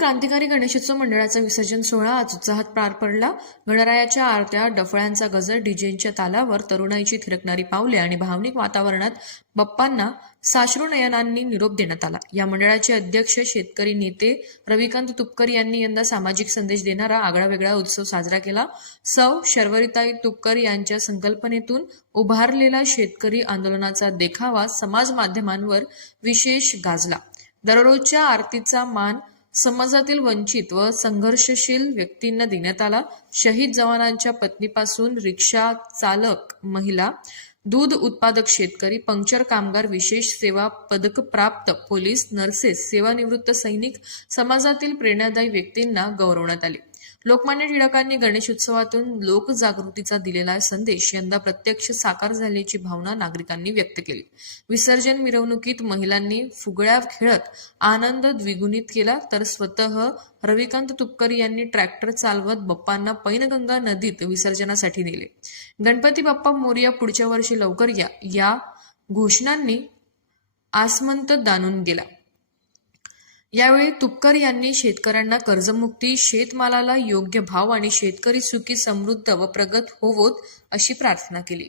क्रांतिकारी गणेशोत्सव मंडळाचा विसर्जन सोहळा आज उत्साहात पार पडला. गणरायाच्या आरत्या डफळ्यांचा गजर डीजेंच्या तालावर तरुणाईची थिरकणारी पावले आणि भावनिक वातावरणात बाप्पांना साश्रू नयनांनी निरोप देण्यात आला. या मंडळाचे अध्यक्ष शेतकरी नेते रविकांत तुपकर यांनी यंदा सामाजिक संदेश देणारा आगळा वेगळा उत्सव साजरा केला. सौ शर्वरीताई तुपकर यांच्या संकल्पनेतून उभारलेला शेतकरी आंदोलनाचा देखावा समाज माध्यमांवर विशेष गाजला. दररोजच्या आरतीचा मान समाजातील वंचित व संघर्षशील व्यक्तींना देण्यात आला. शहीद जवानांच्या पत्नीपासून रिक्षा चालक महिला दूध उत्पादक शेतकरी पंक्चर कामगार विशेष सेवा पदक प्राप्त पोलीस नर्सेस सेवानिवृत्त सैनिक समाजातील प्रेरणादायी व्यक्तींना गौरवण्यात आले. लोकमान्य टिळकांनी गणेशोत्सवातून लोकजागृतीचा दिलेला संदेश यंदा प्रत्यक्ष साकार झाल्याची भावना नागरिकांनी व्यक्त केली. विसर्जन मिरवणुकीत महिलांनी फुगड्या खेळत आनंद द्विगुणित केला तर स्वतः रविकांत तुपकर यांनी ट्रॅक्टर चालवत बाप्पांना पैनगंगा नदीत विसर्जनासाठी नेले. गणपती बाप्पा मोर्या पुढच्या वर्षी लवकर या या घोषणांनी आसमंत दानून गेला. यावेळी तुपकर यांनी शेतकऱ्यांना कर्जमुक्ती शेतमालाला योग्य भाव आणि शेतकरी सुखी समृद्ध व प्रगत होवोत अशी प्रार्थना केली.